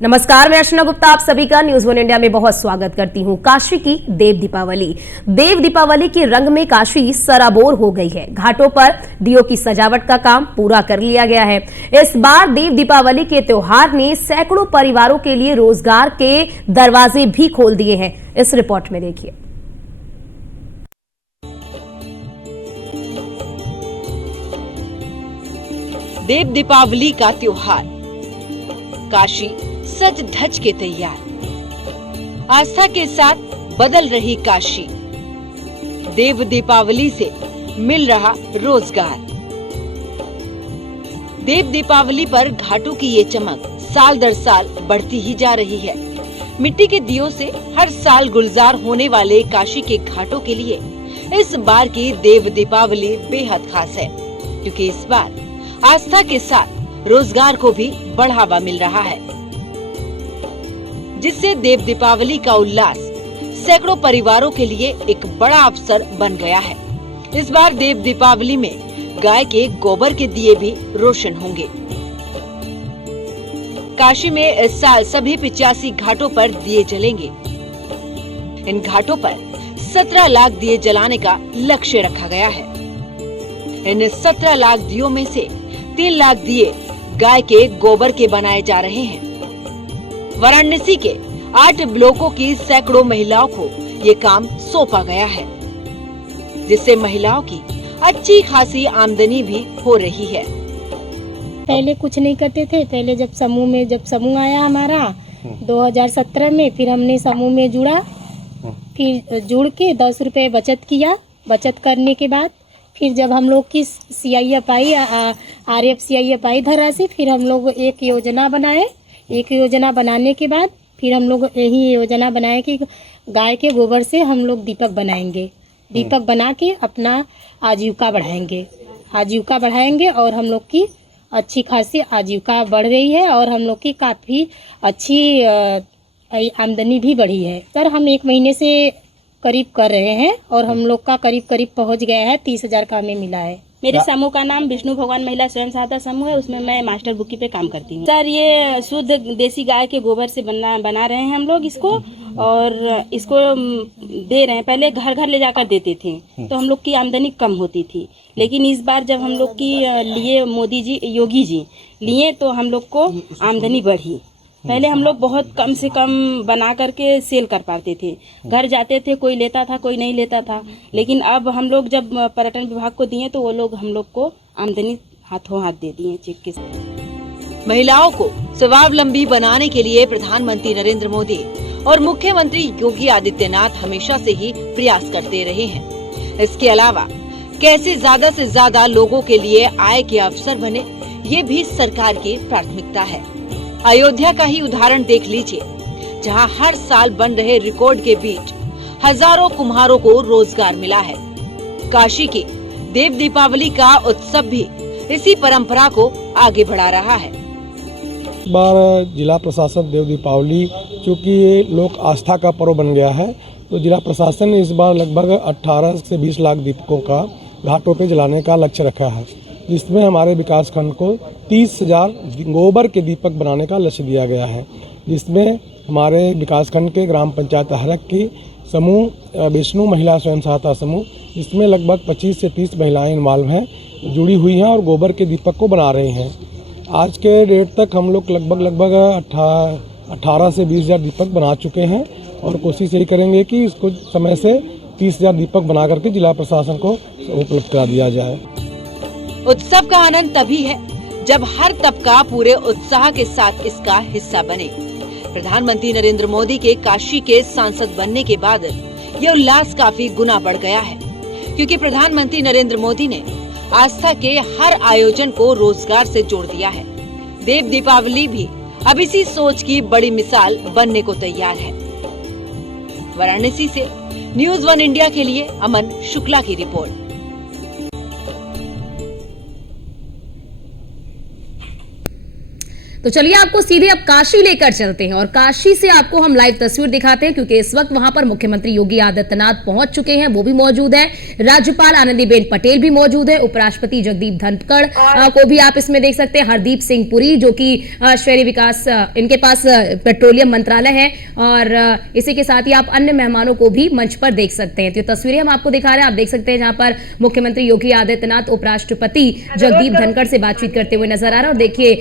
नमस्कार, मैं अर्चना गुप्ता आप सभी का न्यूज वन इंडिया में बहुत स्वागत करती हूं। काशी की देव दीपावली के रंग में काशी सराबोर हो गई है। घाटों पर दियों की सजावट का काम पूरा कर लिया गया है। इस बार देव दीपावली के त्योहार ने सैकड़ों परिवारों के लिए रोजगार के दरवाजे भी खोल दिए हैं। इस रिपोर्ट में देखिए। देव दीपावली का त्योहार, काशी सज धज के तैयार, आस्था के साथ बदल रही काशी। देव दीपावली से मिल रहा रोजगार। देव दीपावली पर घाटों की ये चमक साल दर साल बढ़ती ही जा रही है। मिट्टी के दियों से हर साल गुलजार होने वाले काशी के घाटों के लिए इस बार की देव दीपावली बेहद खास है, क्योंकि इस बार आस्था के साथ रोजगार को भी बढ़ावा मिल रहा है, जिससे देव दीपावली का उल्लास सैकड़ों परिवारों के लिए एक बड़ा अवसर बन गया है। इस बार देव दीपावली में गाय के गोबर के दिए भी रोशन होंगे। काशी में इस साल सभी 85 घाटों पर दिए जलेंगे। इन घाटों पर 17 लाख दिए जलाने का लक्ष्य रखा गया है। इन 17 लाख दियों में से 3 लाख दिए गाय के गोबर के बनाए जा रहे हैं। वाराणसी के 8 ब्लॉकों की सैकड़ों महिलाओं को ये काम सौंपा गया है, जिससे महिलाओं की अच्छी खासी आमदनी भी हो रही है। पहले कुछ नहीं करते थे। पहले जब समूह आया हमारा 2017 में, फिर हमने समूह में जुड़ा। फिर जुड़ के 10 रुपए बचत किया। बचत करने के बाद फिर जब हम लोग की CIF आई, RF CIF आई धनराशि, फिर हम लोग एक योजना बनाए। एक योजना बनाने के बाद फिर हम लोग यही योजना बनाए कि गाय के गोबर से हम लोग दीपक बनाएंगे। दीपक बना के अपना आजीविका बढ़ाएंगे और हम लोग की अच्छी खासी आजीविका बढ़ रही है और हम लोग की काफ़ी अच्छी आमदनी भी बढ़ी है। सर, हम 1 महीने से करीब कर रहे हैं और हम लोग का करीब पहुंच गया है। 30,000 का हमें मिला है। मेरे समूह का नाम विष्णु भगवान महिला स्वयं सहायता समूह है। उसमें मैं मास्टर बुकी पे काम करती हूँ। सर, ये शुद्ध देसी गाय के गोबर से बना रहे हैं हम लोग इसको, और इसको दे रहे हैं। पहले घर घर ले जाकर देते थे तो हम लोग की आमदनी कम होती थी, लेकिन इस बार जब हम लोग की लिए मोदी जी, योगी जी लिए, तो हम लोग को आमदनी बढ़ी। पहले हम लोग बहुत कम से कम बना करके सेल कर पाते थे। घर जाते थे, कोई लेता था, कोई नहीं लेता था। लेकिन अब हम लोग जब पर्यटन विभाग को दिए तो वो लोग हम लोग को आमदनी हाथों हाथ दे दिए चेक के साथ। महिलाओं को स्वावलंबी बनाने के लिए प्रधानमंत्री नरेंद्र मोदी और मुख्यमंत्री योगी आदित्यनाथ हमेशा से ही प्रयास करते रहे हैं। इसके अलावा कैसे ज्यादा से ज्यादा लोगों के लिए आय के अवसर बने, ये भी सरकार की प्राथमिकता है। अयोध्या का ही उदाहरण देख लीजिए, जहां हर साल बन रहे रिकॉर्ड के बीच हजारों कुम्हारों को रोजगार मिला है। काशी की देव दीपावली का उत्सव भी इसी परंपरा को आगे बढ़ा रहा है। इस बार जिला प्रशासन देव दीपावली, चूँकि ये लोक आस्था का पर्व बन गया है, तो जिला प्रशासन ने इस बार लगभग 18 से 20 लाख दीपकों का घाटों पे जलाने का लक्ष्य रखा है, जिसमें हमारे विकासखंड को 30,000 गोबर के दीपक बनाने का लक्ष्य दिया गया है, जिसमें हमारे विकासखंड के ग्राम पंचायत हरक की समूह विष्णु महिला स्वयं सहायता समूह, जिसमें लगभग 25 से 30 महिलाएं इन्वॉल्व हैं, जुड़ी हुई हैं और गोबर के दीपक को बना रहे हैं। आज के डेट तक हम लोग लगभग 18 से 20,000 दीपक बना चुके हैं और कोशिश यही करेंगे कि इसको समय से 30,000 दीपक बना करके जिला प्रशासन को उपलब्ध करा दिया जाए। उत्सव का आनंद तभी है जब हर तबका पूरे उत्साह के साथ इसका हिस्सा बने। प्रधानमंत्री नरेंद्र मोदी के काशी के सांसद बनने के बाद ये उल्लास काफी गुना बढ़ गया है, क्योंकि प्रधानमंत्री नरेंद्र मोदी ने आस्था के हर आयोजन को रोजगार से जोड़ दिया है। देव दीपावली भी अब इसी सोच की बड़ी मिसाल बनने को तैयार है। वाराणसी से न्यूज वन इंडिया के लिए अमन शुक्ला की रिपोर्ट। तो चलिए आपको सीधे अब काशी लेकर चलते हैं और काशी से आपको हम लाइव तस्वीर दिखाते हैं क्योंकि इस वक्त वहां पर मुख्यमंत्री योगी आदित्यनाथ पहुंच चुके हैं, वो भी मौजूद है, राज्यपाल आनंदीबेन पटेल भी मौजूद है, उपराष्ट्रपति जगदीप धनखड़ को भी आप इसमें देख सकते हैं, हरदीप सिंह पुरी जो कि शहरी विकास, इनके पास पेट्रोलियम मंत्रालय है और इसी के साथ ही आप अन्य मेहमानों को भी मंच पर देख सकते हैं। तो तस्वीरें हम आपको दिखा रहे हैं, आप देख सकते हैं जहां पर मुख्यमंत्री योगी आदित्यनाथ उपराष्ट्रपति जगदीप धनखड़ से बातचीत करते हुए नजर आ रहे हैं और देखिए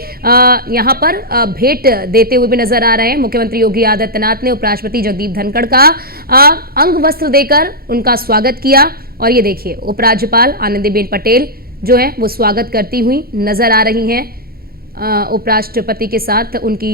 यहां पर भेंट देते हुए भी नजर आ रहे हैं। मुख्यमंत्री योगी आदित्यनाथ ने उपराष्ट्रपति जगदीप धनखड़ का अंग वस्त्र देकर उनका स्वागत किया और ये देखिए उपराज्यपाल आनंदीबेन पटेल जो है वो स्वागत करती हुई नजर आ रही हैं। उपराष्ट्रपति के साथ उनकी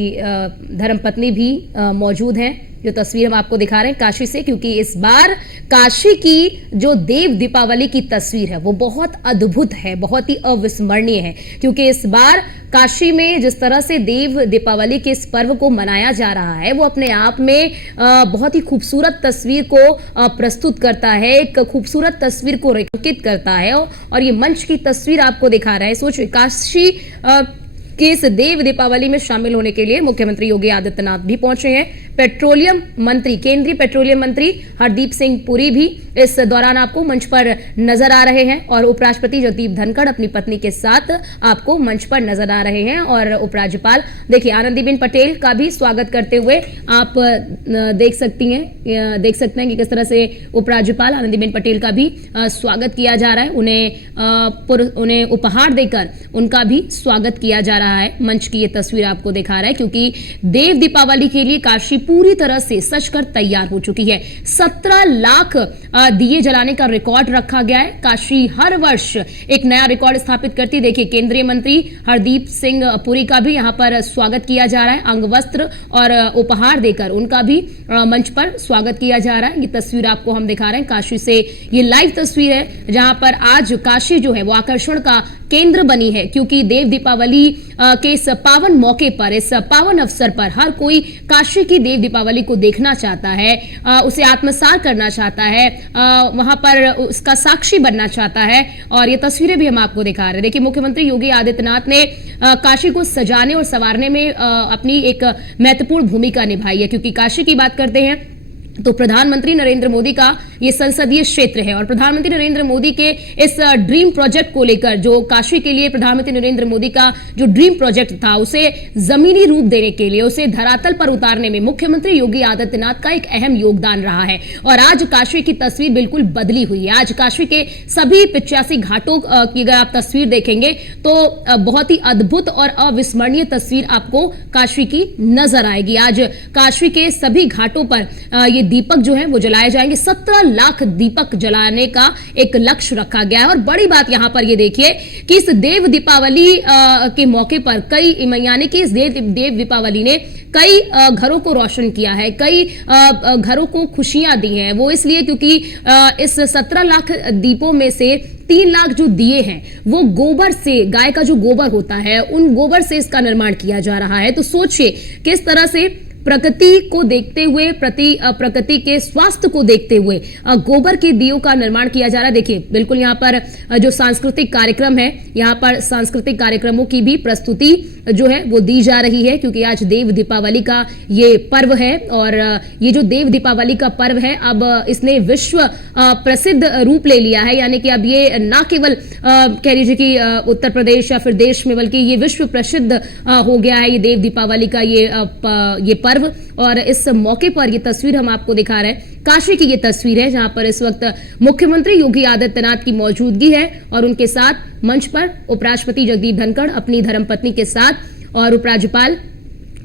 धर्मपत्नी भी मौजूद हैं। जो तस्वीर हम आपको दिखा रहे हैं काशी से, क्योंकि इस बार काशी की जो देव दीपावली की तस्वीर है वो बहुत अद्भुत है, बहुत ही अविस्मरणीय है, क्योंकि इस बार काशी में जिस तरह से देव दीपावली के इस पर्व को मनाया जा रहा है वो अपने आप में बहुत ही खूबसूरत तस्वीर को प्रस्तुत करता है, एक खूबसूरत तस्वीर को रेखांकित करता है और ये मंच की तस्वीर आपको दिखा रहा है। सोचिए काशी कि इस देव दीपावली में शामिल होने के लिए मुख्यमंत्री योगी आदित्यनाथ भी पहुंचे हैं। पेट्रोलियम मंत्री, केंद्रीय पेट्रोलियम मंत्री हरदीप सिंह पुरी भी इस दौरान आपको मंच पर नजर आ रहे हैं और उपराष्ट्रपति जगदीप धनखड़ अपनी पत्नी के साथ आपको मंच पर नजर आ रहे हैं और उपराज्यपाल देखिए आनंदीबेन पटेल का भी स्वागत करते हुए आप देख सकते हैं कि किस तरह से उपराज्यपाल आनंदीबेन पटेल का भी स्वागत किया जा रहा है। उन्हें उपहार देकर उनका भी स्वागत किया जा रहा है। मंच की ये तस्वीर आपको दिखा रहा है क्योंकि देव दीपावली के लिए काशी पूरी तरह से सजकर तैयार हो चुकी है। 17 लाख दिए जलाने का रिकॉर्ड रखा गया है। काशी हर वर्ष एक नया रिकॉर्ड स्थापित करती। देखिए केंद्रीय मंत्री हरदीप सिंह पुरी का भी यहां पर स्वागत किया जा रहा है, अंग वस्त्र और उपहार देकर उनका भी मंच पर स्वागत किया जा रहा है। ये तस्वीर आपको हम दिखा रहे हैं काशी से, ये लाइव तस्वीर है जहां पर आज काशी जो है वो आकर्षण का केंद्र बनी है क्योंकि देव दीपावली के इस पावन मौके पर, इस पावन अवसर पर हर कोई काशी की देव दीपावली को देखना चाहता है, उसे आत्मसात करना चाहता है, वहां पर उसका साक्षी बनना चाहता है और ये तस्वीरें भी हम आपको दिखा रहे हैं। देखिए मुख्यमंत्री योगी आदित्यनाथ ने काशी को सजाने और संवारने में अपनी एक महत्वपूर्ण भूमिका निभाई है क्योंकि काशी की बात करते हैं तो प्रधानमंत्री नरेंद्र मोदी का ये संसदीय क्षेत्र है और प्रधानमंत्री नरेंद्र मोदी के इस ड्रीम प्रोजेक्ट को लेकर जो काशी के लिए प्रधानमंत्री नरेंद्र मोदी का जो ड्रीम प्रोजेक्ट था उसे जमीनी रूप देने के लिए, उसे धरातल पर उतारने में मुख्यमंत्री योगी आदित्यनाथ का एक अहम योगदान रहा है और आज काशी की तस्वीर बिल्कुल बदली हुई है। आज काशी के सभी 85 घाटों की अगर आप तस्वीर देखेंगे तो बहुत ही अद्भुत और अविस्मरणीय तस्वीर आपको काशी की नजर आएगी। आज काशी के सभी घाटों पर ये दीपक जो है वो जलाए जाएंगे। 17 लाख दीपक जलाने का एक लक्ष्य रखा गया है और बड़ी बात यहां पर ये देखिए कि इस देव दीपावली के मौके पर कई, यानी कि इस देव दीपावली ने कई घरों को रोशन किया है, कई घरों को खुशियां दी हैं। वो इसलिए क्योंकि इस 17 लाख दीपों में से 3 लाख जो दिए हैं वो गोबर से, गाय का जो गोबर होता है उन गोबर से इसका निर्माण किया जा रहा है। तो सोचिए किस तरह से प्रकृति को देखते हुए, प्रकृति के स्वास्थ्य को देखते हुए गोबर के दियों का निर्माण किया जा रहा है। देखिए बिल्कुल यहाँ पर जो सांस्कृतिक कार्यक्रम है, यहाँ पर सांस्कृतिक कार्यक्रमों की भी प्रस्तुति जो है वो दी जा रही है क्योंकि आज देव दीपावली का ये पर्व है और ये जो देव दीपावली का पर्व है अब इसने विश्व प्रसिद्ध रूप ले लिया है, यानी कि अब ये ना केवल कह लीजिए कि उत्तर प्रदेश या फिर देश में बल्कि ये विश्व प्रसिद्ध हो गया है ये देव दीपावली का ये पर्व। और इस मौके पर ये तस्वीर हम आपको दिखा रहे हैं, काशी की ये तस्वीर है जहां पर इस वक्त मुख्यमंत्री योगी आदित्यनाथ की मौजूदगी है और उनके साथ मंच पर उपराष्ट्रपति जगदीप धनखड़ अपनी धर्मपत्नी के साथ और उपराज्यपाल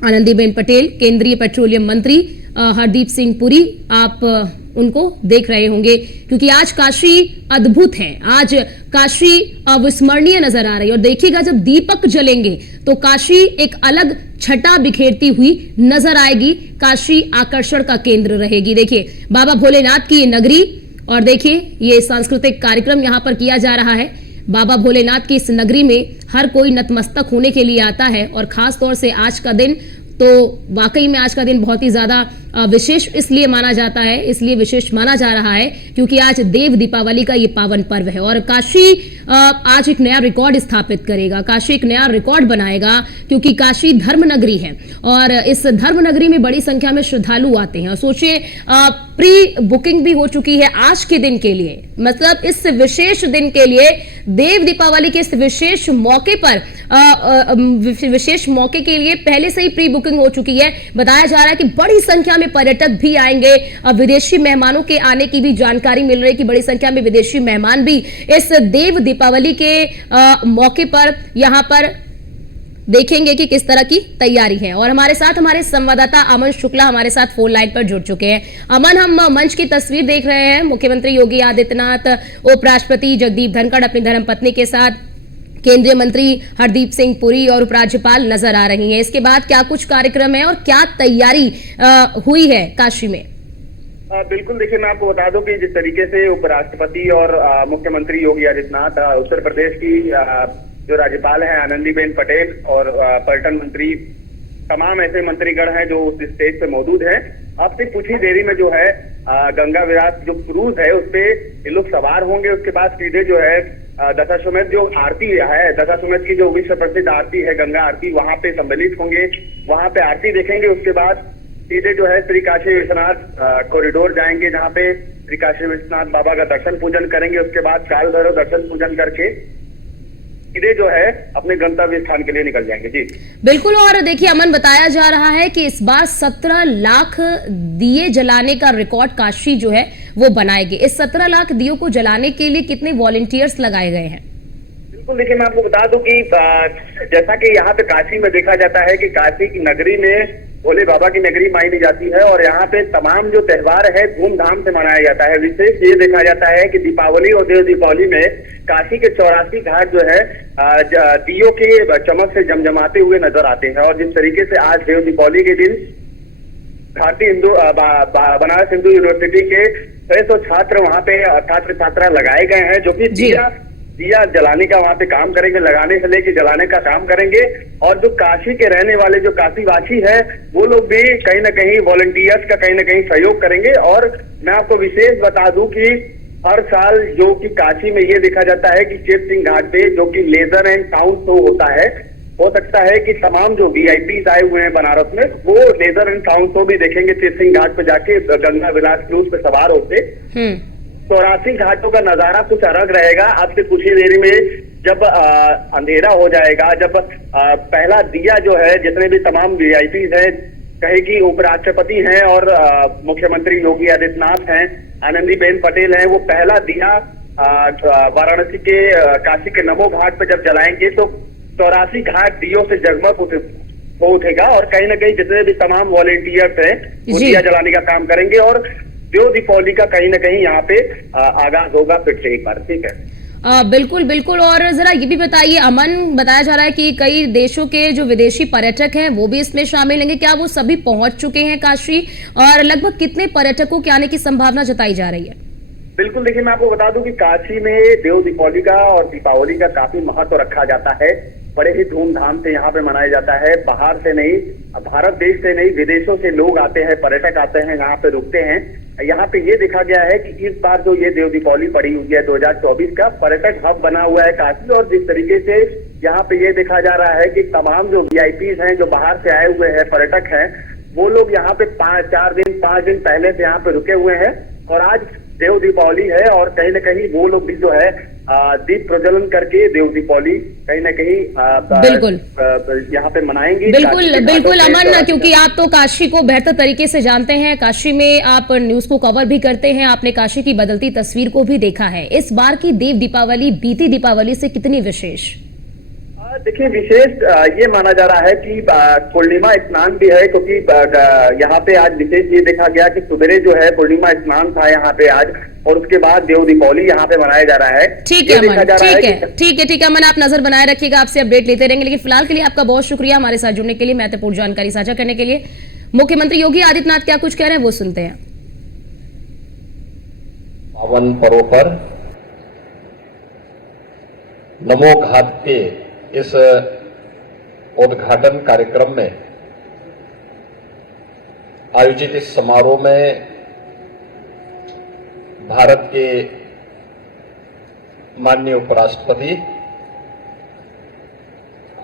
आनंदीबेन पटेल, केंद्रीय पेट्रोलियम मंत्री हरदीप सिंह पुरी, आप उनको देख रहे होंगे क्योंकि आज काशी अद्भुत है, आज काशी अविस्मरणीय नजर आ रही है और देखिएगा जब दीपक जलेंगे तो काशी एक अलग छटा बिखेरती हुई नजर आएगी, काशी आकर्षण का केंद्र रहेगी। देखिए बाबा भोलेनाथ की ये नगरी और देखिए ये सांस्कृतिक कार्यक्रम यहाँ पर किया जा रहा है। बाबा भोलेनाथ की इस नगरी में हर कोई नतमस्तक होने के लिए आता है और खास तौर से आज का दिन तो वाकई में आज का दिन बहुत ही ज्यादा विशेष इसलिए माना जाता है, इसलिए विशेष माना जा रहा है क्योंकि आज देव दीपावली का ये पावन पर्व है और काशी आज एक नया रिकॉर्ड स्थापित करेगा, काशी एक नया रिकॉर्ड बनाएगा, क्योंकि काशी धर्म नगरी है और इस धर्म नगरी में बड़ी संख्या में श्रद्धालु आते हैं। और सोचिए प्री बुकिंग भी हो चुकी है आज के दिन के लिए, मतलब इस विशेष दिन के लिए, देव दीपावली के इस विशेष मौके पर विशेष मौके के लिए पहले से ही प्री बुकिंग हो चुकी है। बताया जा रहा है कि बड़ी संख्या में पर्यटक भी आएंगे। विदेशी मेहमानों के आने की भी जानकारी मिल रही है कि बड़ी संख्या में विदेशी मेहमान भी इस देव दीपावली के मौके पर यहां पर देखेंगे कि किस तरह की तैयारी है। और हमारे साथ हमारे संवाददाता अमन शुक्ला हमारे साथ फोन लाइन पर जुड़ चुके हैं। अमन, हम मंच की तस्वीर देख रहे हैं, मुख्यमंत्री योगी आदित्यनाथ, उपराष्ट्रपति जगदीप धनखड़ अपनी धर्मपत्नी के साथ, केंद्रीय मंत्री हरदीप सिंह पुरी और उपराज्यपाल नजर आ रही हैं। इसके बाद क्या कुछ कार्यक्रम है और क्या तैयारी हुई है काशी में? बिल्कुल, देखिए मैं आपको बता दूं कि जिस तरीके से उपराष्ट्रपति और मुख्यमंत्री योगी आदित्यनाथ, उत्तर प्रदेश की जो राज्यपाल हैं आनंदीबेन पटेल और पर्यटन मंत्री, तमाम ऐसे मंत्रीगण हैं जो उस स्टेज पे मौजूद हैं। अब से कुछ ही देरी में जो है गंगा विलास जो क्रूज है उस पे ये लोग सवार होंगे। उसके बाद सीधे जो है दशाश्वमेध जो आरती है, दशाश्वमेध की जो विश्व प्रसिद्ध आरती है गंगा आरती, वहां पे सम्मिलित होंगे, वहां पे आरती देखेंगे। उसके बाद सीधे जो है श्री काशी विश्वनाथ कॉरिडोर जाएंगे, जहाँ पे श्री काशी विश्वनाथ बाबा का दर्शन पूजन करेंगे। उसके बाद काल भैरव दर्शन पूजन करके सीधे जो है अपने गंतव्य स्थान के लिए निकल जाएंगे। जी बिल्कुल। और देखिए अमन, बताया जा रहा है कि इस बार 17 लाख दिए जलाने का रिकॉर्ड काशी जो है वो बनाएगी। इस 17 लाख दियों को जलाने के लिए कितने वॉलंटियर्स लगाए गए हैं? बिल्कुल, देखिए मैं आपको बता दूं कि जैसा कि यहाँ पे काशी में देखा जाता है कि काशी की नगरी में भोले बाबा की नगरी मानी जाती है और यहाँ पे तमाम जो त्योहार है धूमधाम से मनाया जाता है। विशेष ये देखा जाता है कि दीपावली और देव दीपावली में काशी के 84 घाट जो है दियों के चमक से जमजमाते हुए नजर आते हैं। और जिस तरीके से आज देव दीपावली के दिन भारतीय हिंदू बनारस हिंदू यूनिवर्सिटी के 600 छात्र वहाँ पे छात्र छात्रा लगाए गए हैं, जो कि दिया जलाने का वहाँ पे काम करेंगे, लगाने से लेके जलाने का काम करेंगे। और जो काशी के रहने वाले जो काशीवासी है वो लोग भी कहीं ना कहीं वॉलंटियर्स का कहीं ना कहीं सहयोग करेंगे। और मैं आपको विशेष बता दूं कि हर साल जो कि काशी में ये देखा जाता है कि शिव सिंह घाट पे जो कि लेजर एंड साउंड शो होता है, हो सकता है कि तमाम जो वीआईपी आए हुए हैं बनारस में वो लेजर एंड साउंड शो भी देखेंगे शिव सिंह घाट पे जाके गंगा विलास क्रूज पे सवार होते। 84 घाटों का नजारा कुछ अलग रहेगा। अब से कुछ ही देरी में जब अंधेरा हो जाएगा, जब पहला दिया जो है, जितने भी तमाम वीआईपी हैं, कहे कि उपराष्ट्रपति हैं और मुख्यमंत्री योगी आदित्यनाथ हैं, आनंदीबेन पटेल हैं, वो पहला दिया वाराणसी के काशी के नमो घाट पर जब जलाएंगे तो 84 घाट दियों से जगमग हो उठेगा। और कहीं ना कहीं जितने भी तमाम वॉलेंटियर्स हैं वो दिया जलाने का काम करेंगे और देव दीपावली का कहीं ना कहीं यहाँ पे आगाज होगा फिर से एक बार। ठीक है, बिल्कुल बिल्कुल। और जरा ये भी बताइए अमन, बताया जा रहा है कि कई देशों के जो विदेशी पर्यटक हैं वो भी इसमें शामिल होंगे, क्या वो सभी पहुंच चुके हैं काशी? और लगभग कितने पर्यटकों के आने की संभावना जताई जा रही है? बिल्कुल, देखिए मैं आपको बता दूं कि काशी में देव दीपावली का और दीपावली का काफी महत्व रखा जाता है। बड़े ही धूमधाम से यहाँ पे मनाया जाता है। बाहर से नहीं, भारत देश से नहीं, विदेशों से लोग आते हैं, पर्यटक आते हैं, यहाँ पे रुकते हैं। यहाँ पे ये देखा गया है कि इस बार जो ये देव दीपावली पड़ी हुई है 2024 का पर्यटक हब बना हुआ है काशी। और जिस तरीके से यहाँ पे ये देखा जा रहा है कि तमाम जो वीआईपीज हैं, जो बाहर से आए हुए हैं पर्यटक हैं, वो लोग यहाँ पे 5 दिन पहले से यहाँ पे रुके हुए हैं। और आज देव दीपावली है और कहीं ना कहीं वो लोग भी जो है दीप प्रज्वलन करके देव दीपावली कहीं ना कहीं बिल्कुल यहाँ पे मनाएंगे। बिल्कुल अमन, क्योंकि आप तो काशी को बेहतर तरीके से जानते हैं, काशी में आप न्यूज को कवर भी करते हैं, आपने काशी की बदलती तस्वीर को भी देखा है। इस बार की देव दीपावली बीती दीपावली से कितनी विशेष? देखिए विशेष ये माना जा रहा है कि पूर्णिमा स्नान भी है, क्योंकि यहाँ पे आज विशेष ये देखा गया कि सुबह जो है पूर्णिमा स्नान था यहाँ पे आज, और उसके बाद देव दीपावली यहाँ पे मनाया जा रहा है। ठीक है अमन, ठीक है अमन, आप नजर बनाए रखिएगा, आपसे अपडेट लेते रहेंगे। लेकिन फिलहाल के लिए आपका बहुत शुक्रिया हमारे साथ जुड़ने के लिए, महत्वपूर्ण जानकारी साझा करने के लिए। मुख्यमंत्री योगी आदित्यनाथ क्या कुछ कह रहे हैं वो सुनते हैं। पावन पर्व पर नमो घाट के इस उद्घाटन कार्यक्रम में आयोजित इस समारोह में भारत के माननीय उपराष्ट्रपति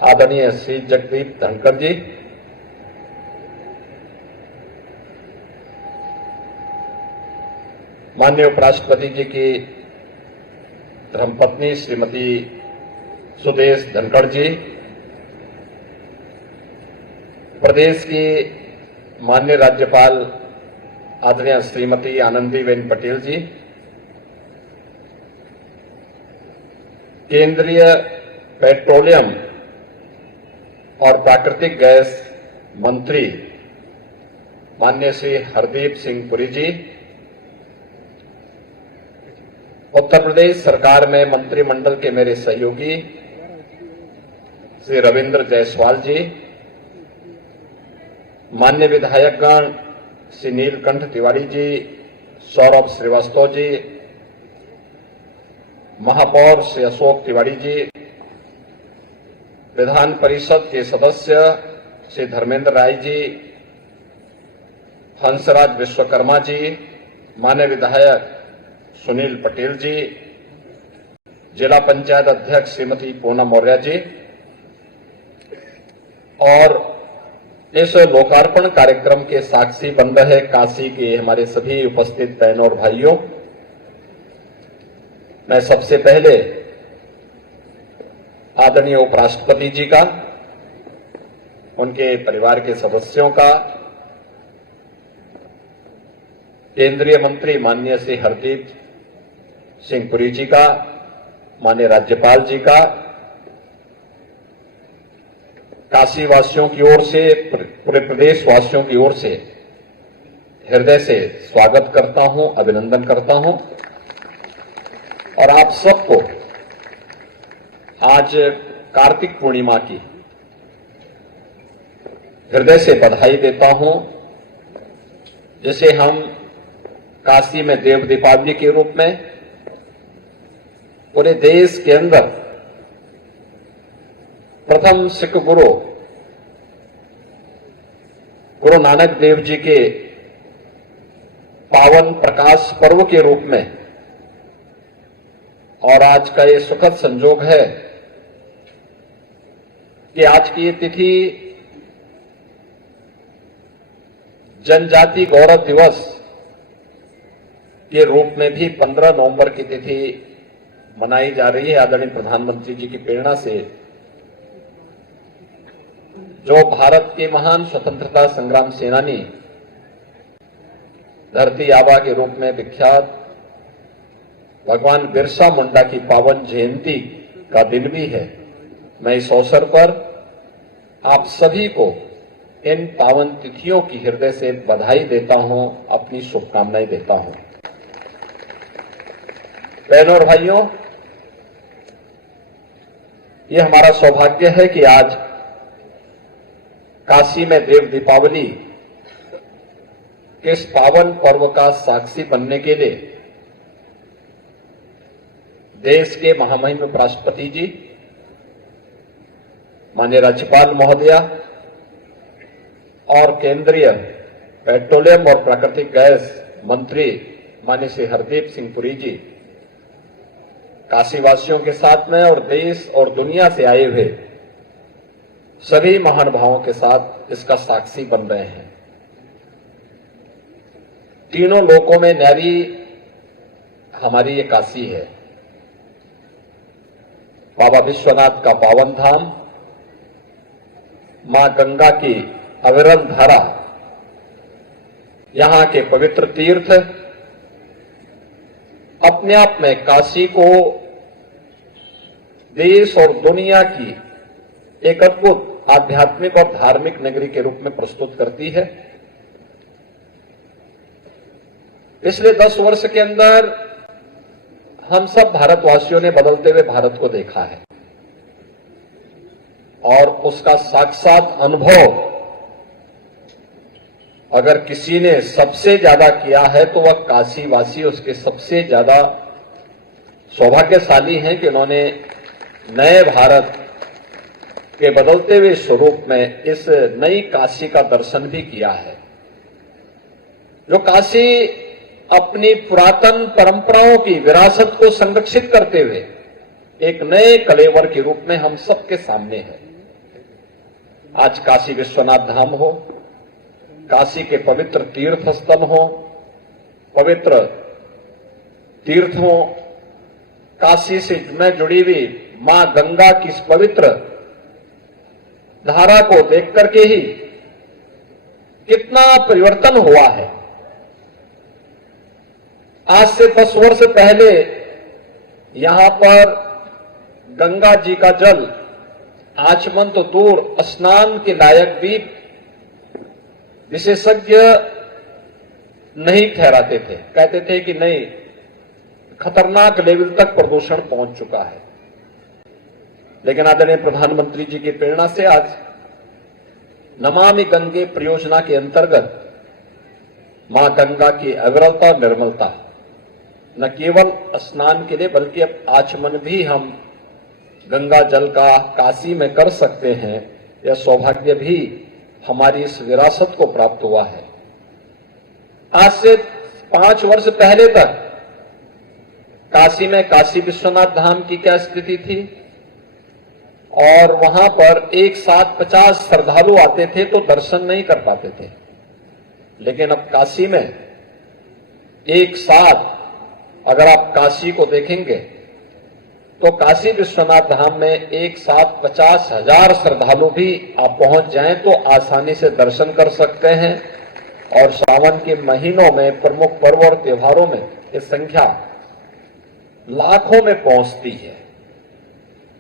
आदरणीय श्री जगदीप धनखड़ जी, माननीय उपराष्ट्रपति जी की धर्मपत्नी श्रीमती सुदेश धनखड़ जी, प्रदेश की माननीय राज्यपाल आदरणीय श्रीमती आनंदीबेन पटेल जी, केंद्रीय पेट्रोलियम और प्राकृतिक गैस मंत्री माननीय श्री हरदीप सिंह पुरी जी, उत्तर प्रदेश सरकार में मंत्रिमंडल के मेरे सहयोगी श्री रविंद्र जायसवाल जी, माननीय विधायकगण श्री नीलकंठ तिवारी जी, सौरभ श्रीवास्तव जी, महापौर श्री अशोक तिवारी जी, विधान परिषद के सदस्य श्री धर्मेंद्र राय जी, हंसराज विश्वकर्मा जी, माननीय विधायक सुनील पटेल जी, जिला पंचायत अध्यक्ष श्रीमती पूनम मौर्य जी, और इस लोकार्पण कार्यक्रम के साक्षी बन रहे काशी के हमारे सभी उपस्थित बहनों और भाइयों, मैं सबसे पहले आदरणीय उपराष्ट्रपति जी का, उनके परिवार के सदस्यों का, केंद्रीय मंत्री माननीय श्री हरदीप सिंह पुरी जी का, माननीय राज्यपाल जी का, काशी वासियों की ओर से, पूरे प्रदेश वासियों की ओर से हृदय से स्वागत करता हूं, अभिनंदन करता हूं और आप सबको आज कार्तिक पूर्णिमा की हृदय से बधाई देता हूं, जिसे हम काशी में देव दीपावली के रूप में पूरे देश के अंदर प्रथम सिख गुरु नानक देव जी के पावन प्रकाश पर्व के रूप में, और आज का ये सुखद संजोग है कि आज की ये तिथि जनजाति गौरव दिवस के रूप में भी 15 नवंबर की तिथि मनाई जा रही है। आदरणीय प्रधानमंत्री जी की प्रेरणा से, जो भारत के महान स्वतंत्रता संग्राम सेनानी, धरती आबा के रूप में विख्यात भगवान बिरसा मुंडा की पावन जयंती का दिन भी है, मैं इस अवसर पर आप सभी को इन पावन तिथियों की हृदय से बधाई देता हूं, अपनी शुभकामनाएं देता हूं। बहनों और भाइयों, ये हमारा सौभाग्य है कि आज काशी में देव दीपावली के इस पावन पर्व का साक्षी बनने के लिए देश के महामहिम उपराष्ट्रपति जी, माननीय राज्यपाल महोदया और केंद्रीय पेट्रोलियम और प्राकृतिक गैस मंत्री माननीय श्री हरदीप सिंह पुरी जी, काशी वासियों के साथ में और देश और दुनिया से आए हुए सभी महानुभावों के साथ इसका साक्षी बन रहे हैं। तीनों लोकों में न्यारी हमारी ये काशी है। बाबा विश्वनाथ का पावन धाम, मां गंगा की अविरल धारा, यहां के पवित्र तीर्थ अपने आप में काशी को देश और दुनिया की एक अद्भुत आध्यात्मिक और धार्मिक नगरी के रूप में प्रस्तुत करती है। पिछले 10 वर्ष के अंदर हम सब भारतवासियों ने बदलते हुए भारत को देखा है और उसका साक्षात अनुभव अगर किसी ने सबसे ज्यादा किया है तो वह काशी वासी उसके सबसे ज्यादा सौभाग्यशाली हैं कि उन्होंने नए भारत के बदलते हुए स्वरूप में इस नई काशी का दर्शन भी किया है। जो काशी अपनी पुरातन परंपराओं की विरासत को संरक्षित करते हुए एक नए कलेवर के रूप में हम सबके सामने है। आज काशी विश्वनाथ धाम हो, काशी के पवित्र तीर्थ स्थल हो, पवित्र तीर्थ हो, काशी से में जुड़ी हुई मां गंगा की इस पवित्र धारा को देख करके ही कितना परिवर्तन हुआ है। आज से 10 वर्ष पहले यहां पर गंगा जी का जल आचमन तो दूर, स्नान के लायक भी विशेषज्ञ नहीं ठहराते थे। कहते थे कि नहीं, खतरनाक लेवल तक प्रदूषण पहुंच चुका है। लेकिन आदरणीय प्रधानमंत्री जी की प्रेरणा से आज नमामि गंगे परियोजना के अंतर्गत मां गंगा की अविरलता और निर्मलता न केवल स्नान के लिए बल्कि अब आचमन भी हम गंगा जल का काशी में कर सकते हैं। यह सौभाग्य भी हमारी इस विरासत को प्राप्त हुआ है। आज से 5 वर्ष पहले तक काशी में काशी विश्वनाथ धाम की क्या स्थिति थी, और वहां पर एक साथ 50 श्रद्धालु आते थे तो दर्शन नहीं कर पाते थे। लेकिन अब काशी में एक साथ अगर आप काशी को देखेंगे तो काशी विश्वनाथ धाम में एक साथ 50,000 श्रद्धालु भी आप पहुंच जाएं तो आसानी से दर्शन कर सकते हैं। और सावन के महीनों में प्रमुख पर्व और त्योहारों में ये संख्या लाखों में पहुंचती है।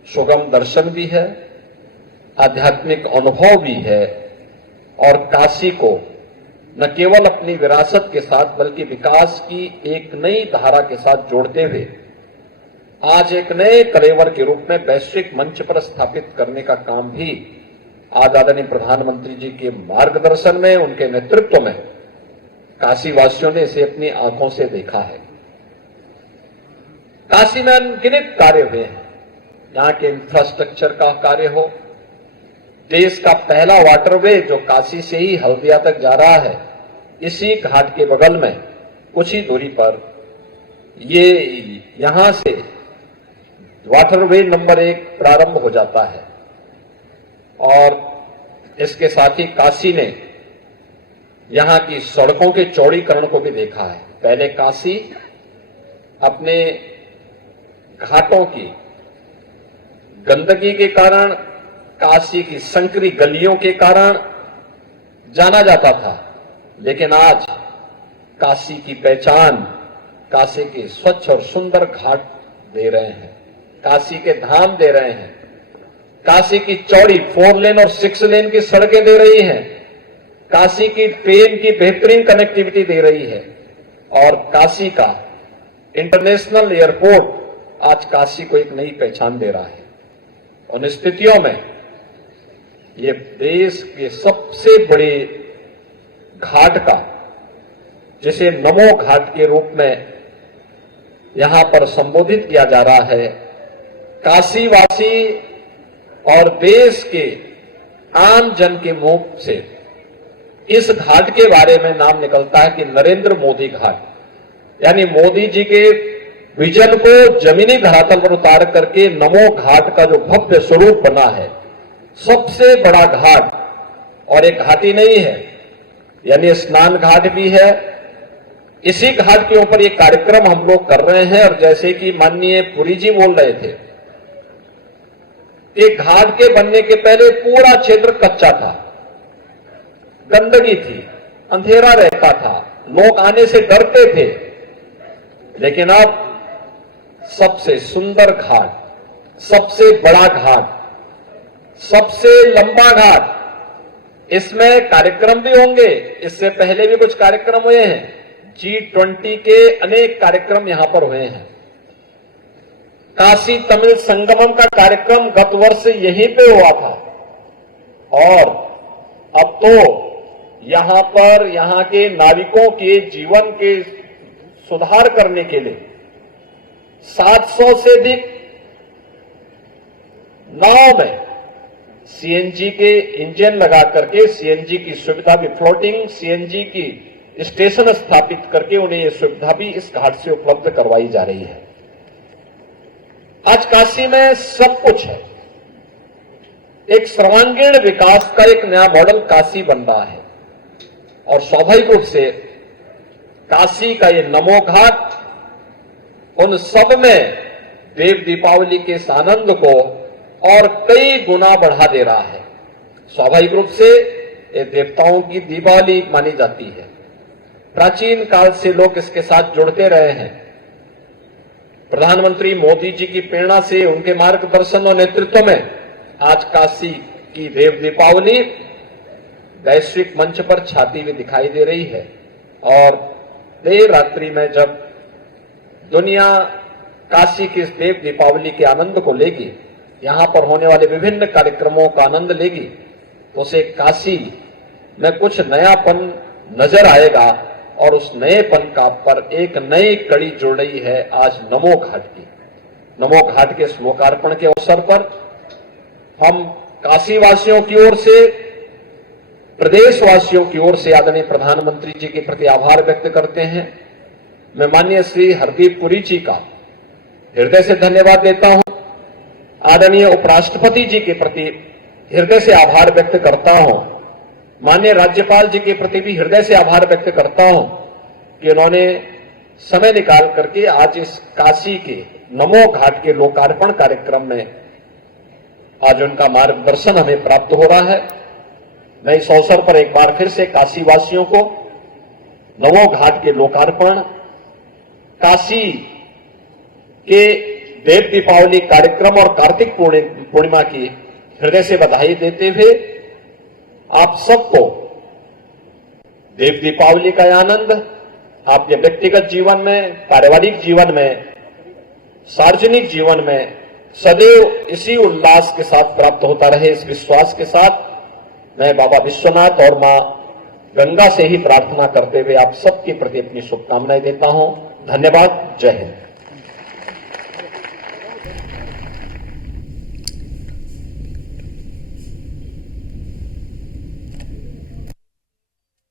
सुगम दर्शन भी है, आध्यात्मिक अनुभव भी है, और काशी को न केवल अपनी विरासत के साथ बल्कि विकास की एक नई धारा के साथ जोड़ते हुए आज एक नए कलेवर के रूप में वैश्विक मंच पर स्थापित करने का काम भी आज आदरणीय प्रधानमंत्री जी के मार्गदर्शन में, उनके नेतृत्व में काशी वासियों ने इसे अपनी आंखों से देखा है। काशी में अनगिनत कार्य हुए हैं। यहाँ के इंफ्रास्ट्रक्चर का कार्य हो, देश का पहला वाटरवे जो काशी से ही हल्दिया तक जा रहा है, इसी घाट के बगल में कुछ ही दूरी पर ये यहां से वाटरवे नंबर 1 प्रारंभ हो जाता है। और इसके साथ ही काशी ने यहां की सड़कों के चौड़ीकरण को भी देखा है। पहले काशी अपने घाटों की गंदगी के कारण, काशी की संकरी गलियों के कारण जाना जाता था, लेकिन आज काशी की पहचान काशी के स्वच्छ और सुंदर घाट दे रहे हैं, काशी के धाम दे रहे हैं, काशी की चौड़ी 4 लेन और 6 लेन की सड़कें दे रही हैं, काशी की ट्रेन की बेहतरीन कनेक्टिविटी दे रही है, और काशी का इंटरनेशनल एयरपोर्ट आज काशी को एक नई पहचान दे रहा है। उन स्थितियों में ये देश के सबसे बड़े घाट का, जिसे नमो घाट के रूप में यहां पर संबोधित किया जा रहा है, काशीवासी और देश के आम जन के मुंह से इस घाट के बारे में नाम निकलता है कि नरेंद्र मोदी घाट, यानी मोदी जी के विजन को जमीनी धरातल पर उतार करके नमो घाट का जो भव्य स्वरूप बना है, सबसे बड़ा घाट, और एक घाट ही नहीं है, यानी स्नान घाट भी है। इसी घाट के ऊपर ये कार्यक्रम हम लोग कर रहे हैं। और जैसे कि माननीय पुरी जी बोल रहे थे, एक घाट के बनने के पहले पूरा क्षेत्र कच्चा था, गंदगी थी, अंधेरा रहता था, लोग आने से डरते थे। लेकिन अब सबसे सुंदर घाट, सबसे बड़ा घाट, सबसे लंबा घाट, इसमें कार्यक्रम भी होंगे। इससे पहले भी कुछ कार्यक्रम हुए हैं, G20 के अनेक कार्यक्रम यहां पर हुए हैं। काशी तमिल संगमम का कार्यक्रम गत वर्ष यहीं पे हुआ था, और अब तो यहां पर यहां के नाविकों के जीवन के सुधार करने के लिए 700 से अधिक नाव में सीएनजी के इंजन लगा करके सीएनजी की सुविधा भी, फ्लोटिंग सीएनजी की स्टेशन स्थापित करके उन्हें यह सुविधा भी इस घाट से उपलब्ध करवाई जा रही है। आज काशी में सब कुछ है। एक सर्वांगीण विकास का एक नया मॉडल काशी बन रहा है और स्वाभाविक रूप से काशी का ये नमो घाट उन सब में देव दीपावली के इस आनंद को और कई गुना बढ़ा दे रहा है। स्वाभाविक रूप से ये देवताओं की दीपावली मानी जाती है। प्राचीन काल से लोग इसके साथ जुड़ते रहे हैं। प्रधानमंत्री मोदी जी की प्रेरणा से, उनके मार्गदर्शन और नेतृत्व में आज काशी की देव दीपावली वैश्विक मंच पर छाती हुई दिखाई दे रही है। और देर रात्रि में जब दुनिया काशी की इस देव दीपावली के आनंद को लेगी, यहां पर होने वाले विभिन्न कार्यक्रमों का आनंद लेगी, तो उसे काशी में कुछ नयापन नजर आएगा। और उस नएपन का पर एक नई कड़ी जुड़ रही है आज नमो घाट की। नमो घाट के इस लोकार्पण के अवसर पर हम काशी वासियों की ओर से, प्रदेशवासियों की ओर से आदरणीय प्रधानमंत्री जी के प्रति आभार व्यक्त करते हैं। मैं माननीय श्री हरदीप पुरी जी का हृदय से धन्यवाद देता हूं। आदरणीय उपराष्ट्रपति जी के प्रति हृदय से आभार व्यक्त करता हूं। माननीय राज्यपाल जी के प्रति भी हृदय से आभार व्यक्त करता हूं कि उन्होंने समय निकाल करके आज इस काशी के नमो घाट के लोकार्पण कार्यक्रम में आज उनका मार्गदर्शन हमें प्राप्त हो रहा है। मैं इस अवसर पर एक बार फिर से काशी वासियों को नमो घाट के लोकार्पण, काशी के देव दीपावली कार्यक्रम और कार्तिक पूर्णिमा की हृदय से बधाई देते हुए आप सबको देव दीपावली का आनंद आपके व्यक्तिगत जीवन में, पारिवारिक जीवन में, सार्वजनिक जीवन में सदैव इसी उल्लास के साथ प्राप्त होता रहे, इस विश्वास के साथ मैं बाबा विश्वनाथ और मां गंगा से ही प्रार्थना करते हुए आप सबके प्रति अपनी शुभकामनाएं देता हूं। धन्यवाद। जय हिंद।